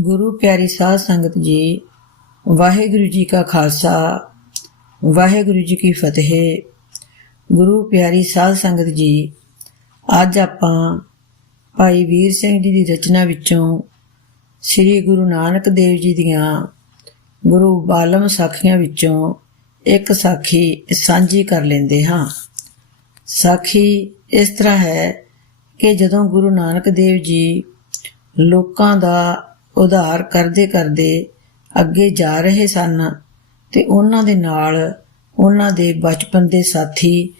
ਗੁਰੂ ਪਿਆਰੀ ਸਾਧ ਸੰਗਤ ਜੀ, ਵਾਹਿਗੁਰੂ ਜੀ ਕਾ ਖਾਲਸਾ, ਵਾਹਿਗੁਰੂ ਜੀ ਕੀ ਫਤਿਹ। ਗੁਰੂ ਪਿਆਰੀ ਸਾਧ ਸੰਗਤ ਜੀ, ਅੱਜ ਆਪਾਂ ਭਾਈ ਵੀਰ ਸਿੰਘ ਜੀ ਦੀ ਰਚਨਾ ਵਿੱਚੋਂ ਸ੍ਰੀ ਗੁਰੂ ਨਾਨਕ ਦੇਵ ਜੀ ਦੀਆਂ ਗੁਰੂ ਬਾਲਮ ਸਾਖੀਆਂ ਵਿੱਚੋਂ ਇੱਕ ਸਾਖੀ ਸਾਂਝੀ ਕਰ ਲੈਂਦੇ ਹਾਂ। ਸਾਖੀ ਇਸ ਤਰ੍ਹਾਂ ਹੈ ਕਿ ਜਦੋਂ ਗੁਰੂ ਨਾਨਕ ਦੇਵ ਜੀ ਲੋਕਾਂ ਦਾ ਉਧਾਰ ਕਰਦੇ ਕਰਦੇ ਅੱਗੇ ਜਾ ਰਹੇ ਸਨ ਤੇ ਉਹਨਾਂ ਦੇ ਨਾਲ ਉਹਨਾਂ ਦੇ ਬਚਪਨ ਦੇ ਸਾਥੀ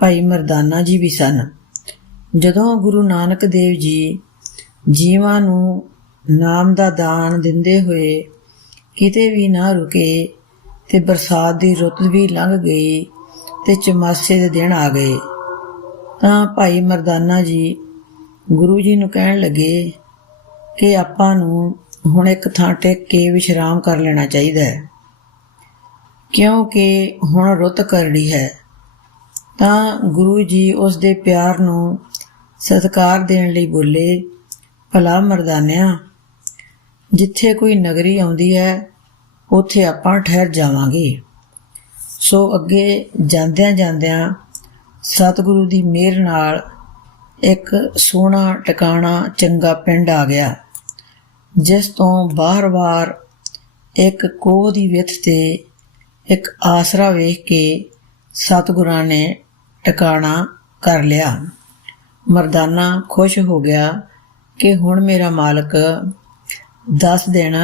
ਭਾਈ ਮਰਦਾਨਾ ਜੀ ਵੀ ਸਨ। ਜਦੋਂ ਗੁਰੂ ਨਾਨਕ ਦੇਵ ਜੀ ਜੀਵਾਂ ਨੂੰ ਨਾਮ ਦਾ ਦਾਨ ਦਿੰਦੇ ਹੋਏ ਕਿਤੇ ਵੀ ਨਾ ਰੁਕੇ ਤੇ ਬਰਸਾਤ ਦੀ ਰੁੱਤ ਵੀ ਲੰਘ ਗਈ ਤੇ ਚਮਾਸੇ ਦੇ ਦਿਨ ਆ ਗਏ, ਤਾਂ ਭਾਈ ਮਰਦਾਨਾ ਜੀ ਗੁਰੂ ਜੀ ਨੂੰ ਕਹਿਣ ਲੱਗੇ ਕਿ ਆਪਾਂ ਨੂੰ ਹੁਣ ਇੱਕ ਥਾਂ ਟਿਕ ਕੇ ਵਿਸ਼ਰਾਮ ਕਰ ਲੈਣਾ ਚਾਹੀਦਾ ਹੈ। ਕਿਉਂਕਿ ਹੁਣ ਰੁੱਤ ਕਰੜੀ ਹੈ, ਤਾਂ ਗੁਰੂ ਜੀ ਉਸ ਦੇ ਪਿਆਰ ਨੂੰ ਸਤਿਕਾਰ ਦੇਣ ਲਈ ਬੋਲੇ, ਭਲਾ ਮਰਦਾਨਿਆ, ਜਿੱਥੇ ਕੋਈ ਨਗਰੀ ਆਉਂਦੀ ਹੈ, ਉੱਥੇ ਆਪਾਂ ਠਹਿਰ ਜਾਵਾਂਗੇ। ਸੋ ਅੱਗੇ ਜਾਂਦਿਆਂ ਜਾਂਦਿਆਂ ਸਤਿਗੁਰੂ ਦੀ ਮਿਹਰ ਨਾਲ ਇੱਕ ਸੋਹਣਾ ਟਿਕਾਣਾ ਚੰਗਾ ਪਿੰਡ ਆ ਗਿਆ। ਜਿਸ ਤੋਂ ਬਾਹਰ-ਬਾਹਰ ਇੱਕ ਕੋਹ ਦੀ ਵਿੱਥ ਤੇ ਇੱਕ ਆਸਰਾ ਵੇਖ ਕੇ ਸਤਿਗੁਰਾਂ ਨੇ ਟਿਕਾਣਾ ਕਰ ਲਿਆ। ਮਰਦਾਨਾ ਖੁਸ਼ ਹੋ ਗਿਆ ਕਿ ਹੁਣ ਮੇਰਾ ਮਾਲਕ ਦਸ ਦਿਨ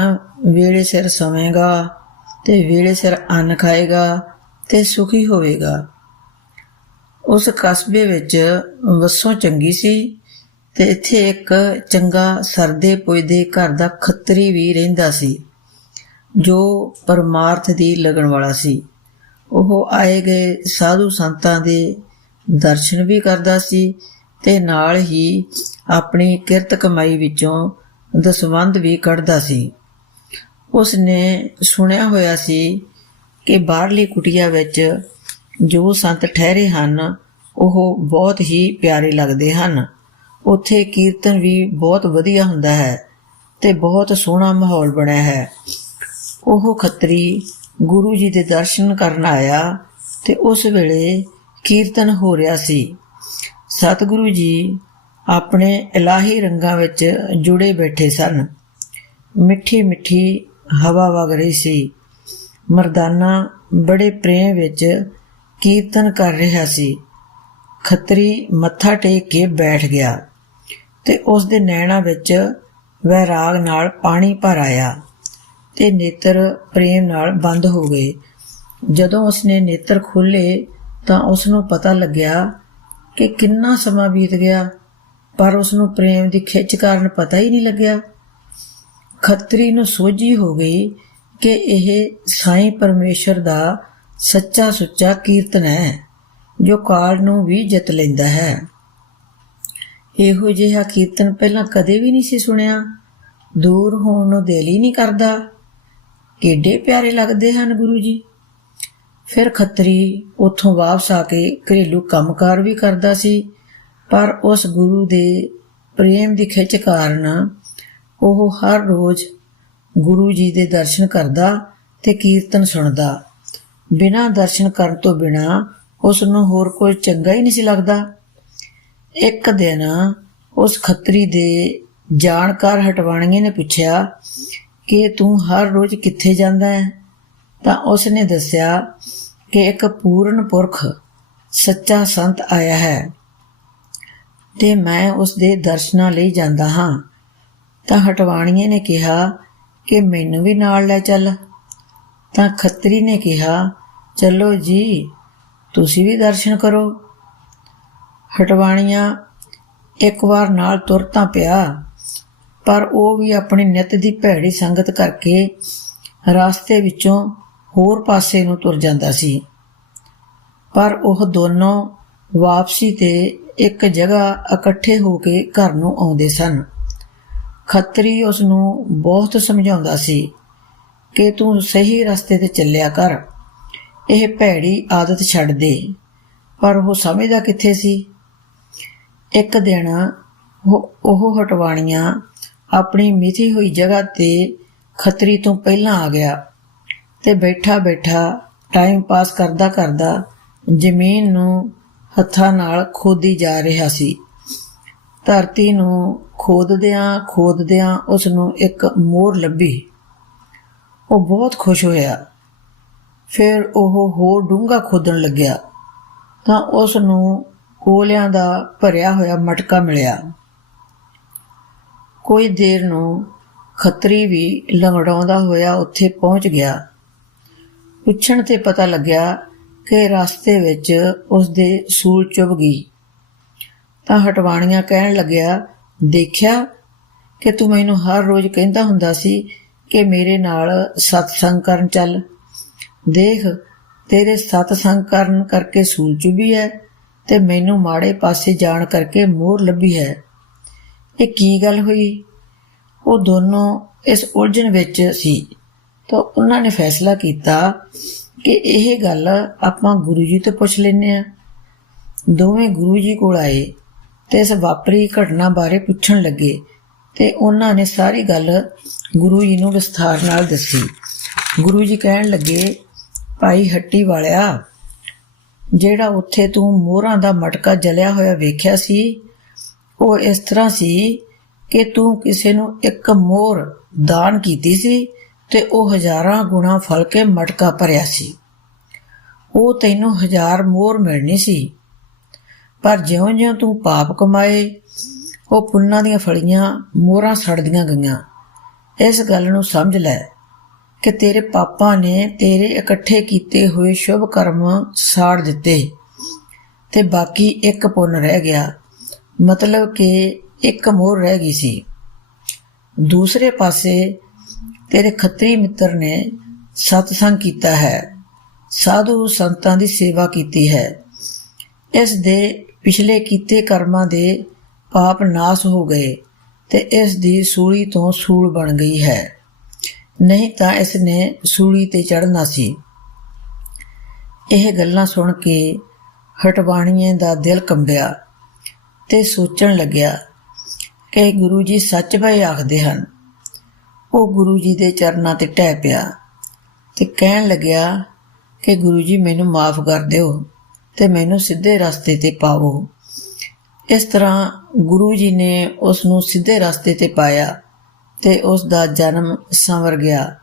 ਵੇਲੇ ਸਿਰ ਸੌਵੇਗਾ ਤੇ ਵੇਲੇ ਸਿਰ ਅੰਨ ਖਾਏਗਾ ਤੇ ਸੁਖੀ ਹੋਵੇਗਾ। ਉਸ ਕਸਬੇ ਵਿੱਚ ਵਸੋਂ ਚੰਗੀ ਸੀ ਤੇ ਇੱਥੇ ਇੱਕ ਚੰਗਾ ਸਰਦੇ ਪੁੱਜਦੇ ਘਰ ਦਾ ਖੱਤਰੀ ਵੀ ਰਹਿੰਦਾ ਸੀ, ਜੋ ਪਰਮਾਰਥ ਦੀ ਲਗਣ ਵਾਲਾ ਸੀ। ਉਹ ਆਏ ਗਏ ਸਾਧੂ ਸੰਤਾਂ ਦੇ ਦਰਸ਼ਨ ਵੀ ਕਰਦਾ ਸੀ ਤੇ ਨਾਲ ਹੀ ਆਪਣੀ ਕਿਰਤ ਕਮਾਈ ਵਿੱਚੋਂ ਦਸਵੰਧ ਵੀ ਕੱਢਦਾ ਸੀ। ਉਸ ਨੇ ਸੁਣਿਆ ਹੋਇਆ ਸੀ ਕਿ ਬਾਹਰਲੀ ਕੁਟੀਆ ਵਿੱਚ ਜੋ ਸੰਤ ਠਹਿਰੇ ਹਨ, ਉਹ ਬਹੁਤ ਹੀ ਪਿਆਰੇ ਲੱਗਦੇ ਹਨ। ਉੱਥੇ ਕੀਰਤਨ ਵੀ ਬਹੁਤ ਵਧੀਆ ਹੁੰਦਾ ਹੈ ਤੇ ਬਹੁਤ ਸੋਹਣਾ ਮਾਹੌਲ ਬਣਿਆ ਹੈ। ਉਹ ਖੱਤਰੀ ਗੁਰੂ ਜੀ ਦੇ ਦਰਸ਼ਨ ਕਰਨ ਆਇਆ ਤੇ ਉਸ ਵੇਲੇ ਕੀਰਤਨ ਹੋ ਰਿਹਾ ਸੀ। ਸਤਿਗੁਰੂ ਜੀ ਆਪਣੇ ਇਲਾਹੀ ਰੰਗਾਂ ਵਿੱਚ ਜੁੜੇ ਬੈਠੇ ਸਨ। ਮਿੱਠੀ ਮਿੱਠੀ ਹਵਾ ਵਗ ਰਹੀ ਸੀ। ਮਰਦਾਨਾ ਬੜੇ ਪ੍ਰੇਮ ਵਿੱਚ ਕੀਰਤਨ ਕਰ ਰਿਹਾ ਸੀ। ਖੱਤਰੀ ਮੱਥਾ ਟੇਕ ਕੇ ਬੈਠ ਗਿਆ। ਤੇ ਉਸ ਦੇ ਨੈਣਾਂ ਵਿੱਚ ਵੈਰਾਗ ਨਾਲ ਪਾਣੀ ਭਰ ਆਇਆ ਤੇ ਨੇਤਰ ਪ੍ਰੇਮ ਨਾਲ ਬੰਦ ਹੋ ਗਏ। ਜਦੋਂ ਉਸਨੇ ਨੇਤਰ ਖੋਲੇ ਤਾਂ ਉਸ ਨੂੰ ਪਤਾ ਲੱਗਿਆ ਕਿ ਕਿੰਨਾ ਸਮਾਂ ਬੀਤ ਗਿਆ, ਪਰ ਉਸ ਨੂੰ ਪ੍ਰੇਮ ਦੀ ਖਿੱਚ ਕਾਰਨ ਪਤਾ ਹੀ ਨਹੀਂ ਲੱਗਿਆ। ਖੱਤਰੀ ਨੂੰ ਸੋਝੀ ਹੋ ਗਈ ਕਿ ਇਹ ਸਾਈਂ ਪਰਮੇਸ਼ਰ ਦਾ ਸੱਚਾ ਸੁੱਚਾ ਕੀਰਤਨ ਹੈ, ਜੋ ਕਾਲ ਨੂੰ ਵੀ ਜਿੱਤ ਲੈਂਦਾ ਹੈ। ਇਹੋ ਜਿਹਾ ਕੀਰਤਨ ਪਹਿਲਾਂ ਕਦੇ ਵੀ ਨਹੀਂ ਸੀ ਸੁਣਿਆ। ਦੂਰ ਹੋਣ ਨੂੰ ਦਿਲ ਹੀ ਨਹੀਂ ਕਰਦਾ। ਕਿੱਡੇ ਪਿਆਰੇ ਲੱਗਦੇ ਹਨ ਗੁਰੂ ਜੀ। ਫਿਰ ਖੱਤਰੀ ਉੱਥੋਂ ਵਾਪਸ ਆ ਕੇ ਘਰੇਲੂ ਕੰਮਕਾਰ ਵੀ ਕਰਦਾ ਸੀ, ਪਰ ਉਸ ਗੁਰੂ ਦੇ ਪ੍ਰੇਮ ਦੀ ਖਿੱਚ ਕਾਰਨ ਉਹ ਹਰ ਰੋਜ਼ ਗੁਰੂ ਜੀ ਦੇ ਦਰਸ਼ਨ ਕਰਦਾ ਤੇ ਕੀਰਤਨ ਸੁਣਦਾ। ਬਿਨਾਂ ਦਰਸ਼ਨ ਕਰਨ ਤੋਂ ਬਿਨਾਂ ਉਸ ਨੂੰ ਹੋਰ ਕੋਈ ਚੰਗਾ ਹੀ ਨਹੀਂ ਸੀ ਲੱਗਦਾ। ਇੱਕ ਦਿਨ ਉਸ ਖੱਤਰੀ ਦੇ ਜਾਣਕਾਰ ਹਟਵਾਣੀਏ ਨੇ ਪੁੱਛਿਆ ਕਿ ਤੂੰ ਹਰ ਰੋਜ਼ ਕਿੱਥੇ ਜਾਂਦਾ ਹੈ? ਤਾਂ ਉਸ ਨੇ ਦੱਸਿਆ ਕਿ ਇੱਕ ਪੂਰਨ ਪੁਰਖ ਸੱਚਾ ਸੰਤ ਆਇਆ ਹੈ ਤੇ ਮੈਂ ਉਸ ਦੇ ਦਰਸ਼ਨਾਂ ਲਈ ਜਾਂਦਾ ਹਾਂ। ਤਾਂ ਹਟਵਾਣੀਏ ਨੇ ਕਿਹਾ ਕਿ ਮੈਨੂੰ ਵੀ ਨਾਲ ਲੈ ਚੱਲ। ਤਾਂ ਖੱਤਰੀ ਨੇ ਕਿਹਾ, ਚਲੋ ਜੀ, ਤੁਸੀਂ ਵੀ ਦਰਸ਼ਨ ਕਰੋ। ਹਟਵਾਣੀਆਂ ਇੱਕ ਵਾਰ ਨਾਲ ਤੁਰ ਤਾਂ ਪਿਆ, ਪਰ ਉਹ ਵੀ ਆਪਣੀ ਨਿਤ ਦੀ ਭੈੜੀ ਸੰਗਤ ਕਰਕੇ ਰਾਸਤੇ ਵਿੱਚੋਂ ਹੋਰ ਪਾਸੇ ਨੂੰ ਤੁਰ ਜਾਂਦਾ ਸੀ। ਪਰ ਉਹ ਦੋਨੋਂ ਵਾਪਸੀ ਤੇ ਇੱਕ ਜਗ੍ਹਾ ਇਕੱਠੇ ਹੋ ਕੇ ਘਰ ਨੂੰ ਆਉਂਦੇ ਸਨ। ਖੱਤਰੀ ਉਸ ਨੂੰ ਬਹੁਤ ਸਮਝਾਉਂਦਾ ਸੀ ਕਿ ਤੂੰ ਸਹੀ ਰਸਤੇ ਤੇ ਚੱਲਿਆ ਕਰ, ਇਹ ਭੈੜੀ ਆਦਤ ਛੱਡ ਦੇ, ਪਰ ਉਹ ਸਮਝਦਾ ਕਿੱਥੇ ਸੀ? ਇੱਕ ਦਿਨ ਉਹ ਹਟਵਾਣੀਆਂ ਆਪਣੀ ਮਿਥੀ ਹੋਈ ਜਗ੍ਹਾ ਤੇ ਖਤਰੀ ਤੋਂ ਪਹਿਲਾਂ ਆ ਗਿਆ ਤੇ ਬੈਠਾ ਬੈਠਾ ਟਾਈਮ ਪਾਸ ਕਰਦਾ ਕਰਦਾ ਜ਼ਮੀਨ ਨੂੰ ਹੱਥਾਂ ਨਾਲ ਖੋਦੀ ਜਾ ਰਿਹਾ ਸੀ। ਧਰਤੀ ਨੂੰ ਖੋਦਦਿਆਂ ਖੋਦਦਿਆਂ ਉਸ ਨੂੰ ਇੱਕ ਮੋਰ ਲੱਭੀ। ਉਹ ਬਹੁਤ ਖੁਸ਼ ਹੋਇਆ। ਫਿਰ ਉਹ ਹੋਰ ਡੂੰਘਾ ਖੋਦਣ ਲੱਗਿਆ ਤਾਂ ਉਸ ਨੂੰ ਕੋਲਿਆਂ ਦਾ ਭਰਿਆ ਹੋਇਆ ਮਟਕਾ ਮਿਲਿਆ। ਕੋਈ ਦੇਰ ਨੂੰ ਖੱਤਰੀ ਵੀ ਲੰਗੜਾਉਂਦਾ ਹੋਇਆ ਉੱਥੇ ਪਹੁੰਚ ਗਿਆ। ਪੁੱਛਣ ਤੇ ਪਤਾ ਲੱਗਿਆ ਕਿ ਰਸਤੇ ਵਿੱਚ ਉਸ ਦੇ ਸੂਲ ਚੁਭ ਗਈ। ਤਾਂ ਹਟਵਾਣੀਆਂ ਕਹਿਣ ਲੱਗਿਆ, ਦੇਖਿਆ ਕਿ ਤੂੰ ਮੈਨੂੰ ਹਰ ਰੋਜ਼ ਕਹਿੰਦਾ ਹੁੰਦਾ ਸੀ ਕਿ ਮੇਰੇ ਨਾਲ ਸਤਸੰਗ ਕਰਨ ਚੱਲ। ਦੇਖ, ਤੇਰੇ ਸਤਸੰਗ ਕਰਨ ਕਰਕੇ ਸੂਲ ਚੁਭੀ ਹੈ। ਤੇ ਮੈਨੂੰ ਮਾੜੇ ਪਾਸੇ ਜਾਣ ਕਰਕੇ ਮੋਹਰ ਲੱਭੀ ਹੈ। ਇਹ ਕੀ ਗੱਲ ਹੋਈ? ਉਹ ਦੋਨੋਂ ਇਸ ਉਲਝਣ ਵਿੱਚ ਸੀ ਤਾਂ ਉਹਨਾਂ ਨੇ ਫੈਸਲਾ ਕੀਤਾ ਕਿ ਇਹ ਗੱਲ ਆਪਾਂ ਗੁਰੂ ਜੀ ਤੋਂ ਪੁੱਛ ਲੈਨੇ ਆ ਦੋਵੇਂ ਗੁਰੂ ਜੀ ਕੋਲ ਆਏ ਤੇ ਇਸ ਵਾਪਰੀ ਘਟਨਾ ਬਾਰੇ ਪੁੱਛਣ ਲੱਗੇ ਤੇ ਉਹਨਾਂ ਨੇ ਸਾਰੀ ਗੱਲ ਗੁਰੂ ਜੀ ਨੂੰ ਵਿਸਥਾਰ ਨਾਲ ਦੱਸੀ। ਗੁਰੂ ਜੀ ਕਹਿਣ ਲੱਗੇ, ਭਾਈ ਹੱਟੀ ਵਾਲਿਆ ਜਿਹੜਾ ਉੱਥੇ ਤੂੰ ਮੋਹਰਾਂ ਦਾ ਮਟਕਾ ਜਲਿਆ ਹੋਇਆ ਵੇਖਿਆ ਸੀ, ਉਹ ਇਸ ਤਰ੍ਹਾਂ ਸੀ ਕਿ ਤੂੰ ਕਿਸੇ ਨੂੰ ਇੱਕ ਮੋਹਰ ਦਾਨ ਕੀਤੀ ਸੀ ਤੇ ਉਹ ਹਜ਼ਾਰਾਂ ਗੁਣਾ ਫਲ ਕੇ ਮਟਕਾ ਭਰਿਆ ਸੀ। ਉਹ ਤੈਨੂੰ ਹਜ਼ਾਰ ਮੋਹਰ ਮਿਲਣੀ ਸੀ। ਪਰ ਜਿਉਂ-ਜਿਉਂ ਤੂੰ ਪਾਪ ਕਮਾਏ, ਉਹ ਪੁੰਨਾਂ ਦੀਆਂ ਫਲੀਆਂ ਮੋਹਰਾਂ ਸੜਦੀਆਂ ਗਈਆਂ। ਇਸ ਗੱਲ ਨੂੰ ਸਮਝ ਲੈ। ਕਿ ਤੇਰੇ ਪਾਪਾਂ ਨੇ ਤੇਰੇ ਇਕੱਠੇ ਕੀਤੇ ਹੋਏ ਸ਼ੁਭ ਕਰਮ ਸਾੜ ਦਿੱਤੇ। ਤੇ ਬਾਕੀ ਇੱਕ ਪੁੰਨ ਰਹਿ ਗਿਆ। ਮਤਲਬ ਕਿ ਇੱਕ ਮੋਹਰ ਰਹਿ ਗਈ ਸੀ। ਦੂਸਰੇ ਪਾਸੇ ਤੇਰੇ ਖੱਤਰੀ ਮਿੱਤਰ ਨੇ ਸਤਸੰਗ ਕੀਤਾ ਹੈ। ਸਾਧੂ ਸੰਤਾਂ ਦੀ ਸੇਵਾ ਕੀਤੀ ਹੈ। ਇਸ ਦੇ ਪਿਛਲੇ ਕੀਤੇ ਕਰਮਾਂ ਦੇ ਪਾਪ ਨਾਸ ਹੋ ਗਏ ਤੇ ਇਸ ਦੀ ਸੂਲੀ ਤੋਂ ਸੂਲ ਬਣ ਗਈ ਹੈ। ਨਹੀਂ ਤਾਂ ਇਸ ਨੇ ਸੂਲੀ ਤੇ ਚੜਨਾ ਸੀ। ਇਹ ਗੱਲਾਂ ਸੁਣ ਕੇ ਹਟਵਾਣੀਏ ਦਾ ਦਿਲ ਕੰਬਿਆ ਤੇ ਸੋਚਣ ਲੱਗਿਆ ਕਿ ਗੁਰੂ ਜੀ ਸੱਚ ਭਈ ਆਖਦੇ ਹਨ। ਉਹ ਗੁਰੂ ਜੀ ਦੇ ਚਰਨਾਂ ਤੇ ਟਹਿ ਪਿਆ ਤੇ ਕਹਿਣ ਲੱਗਿਆ ਕਿ ਗੁਰੂ ਜੀ ਮੈਨੂੰ ਮਾਫ ਕਰ ਦਿਓ ਤੇ ਮੈਨੂੰ ਸਿੱਧੇ ਰਸਤੇ ਤੇ ਪਾਵੋ। ਇਸ ਤਰ੍ਹਾਂ ਗੁਰੂ ਜੀ ਨੇ ਉਸ ਨੂੰ ਸਿੱਧੇ ਰਸਤੇ ਤੇ ਪਾਇਆ ਤੇ ਉਸ ਦਾ ਜਨਮ ਸੰਵਰ ਗਿਆ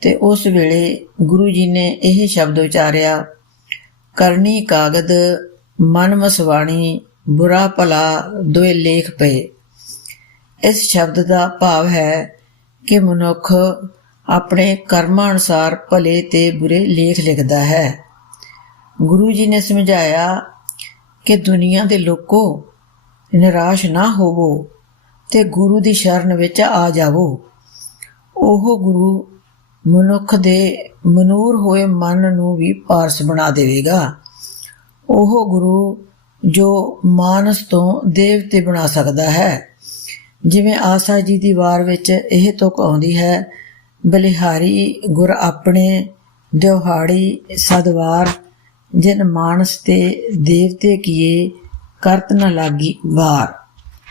ਤੇ ਉਸ ਵੇਲੇ ਗੁਰੂ ਜੀ ਨੇ ਇਹ ਸ਼ਬਦ ਉਚਾਰਿਆ, ਕਰਨੀ ਕਾਗਦ, ਮਨ ਮਸਵਾਣੀ, ਬੁਰਾ ਭਲਾ ਦੋਏ ਲੇਖ ਪਏ। ਇਸ ਸ਼ਬਦ ਦਾ ਭਾਵ ਹੈ ਕਿ ਮਨੁੱਖ ਆਪਣੇ ਕਰਮਾਂ ਅਨੁਸਾਰ ਭਲੇ ਤੇ ਬੁਰੇ ਲੇਖ ਲਿਖਦਾ ਹੈ। ਗੁਰੂ ਜੀ ਨੇ ਸਮਝਾਇਆ ਕਿ ਦੁਨੀਆ ਦੇ ਲੋਕੋ ਨਿਰਾਸ਼ ਨਾ ਹੋਵੋ। ਤੇ ਗੁਰੂ ਦੀ ਸ਼ਰਨ ਵਿੱਚ ਆ ਜਾਵੋ। ਉਹ ਗੁਰੂ ਮਨੁੱਖ ਦੇ ਮਨੂਰ ਹੋਏ ਮਨ ਨੂੰ ਵੀ ਪਾਰਸ ਬਣਾ ਦੇਵੇਗਾ। ਉਹ ਗੁਰੂ ਜੋ ਮਾਨਸ ਤੋਂ ਦੇਵਤੇ ਬਣਾ ਸਕਦਾ ਹੈ। ਜਿਵੇਂ ਆਸਾ ਜੀ ਦੀ ਵਾਰ ਵਿੱਚ ਇਹ ਤੁਕ ਆਉਂਦੀ ਹੈ, ਬਲਿਹਾਰੀ ਗੁਰ ਆਪਣੇ ਦਿਵਹਾੜੀ ਸਦਵਾਰ, ਜਿਨ ਮਾਨਸ ਤੇ ਦੇਵਤੇ ਕੀਏ ਕਰਤ ਨ ਲਾਗੀ ਵਾਰ।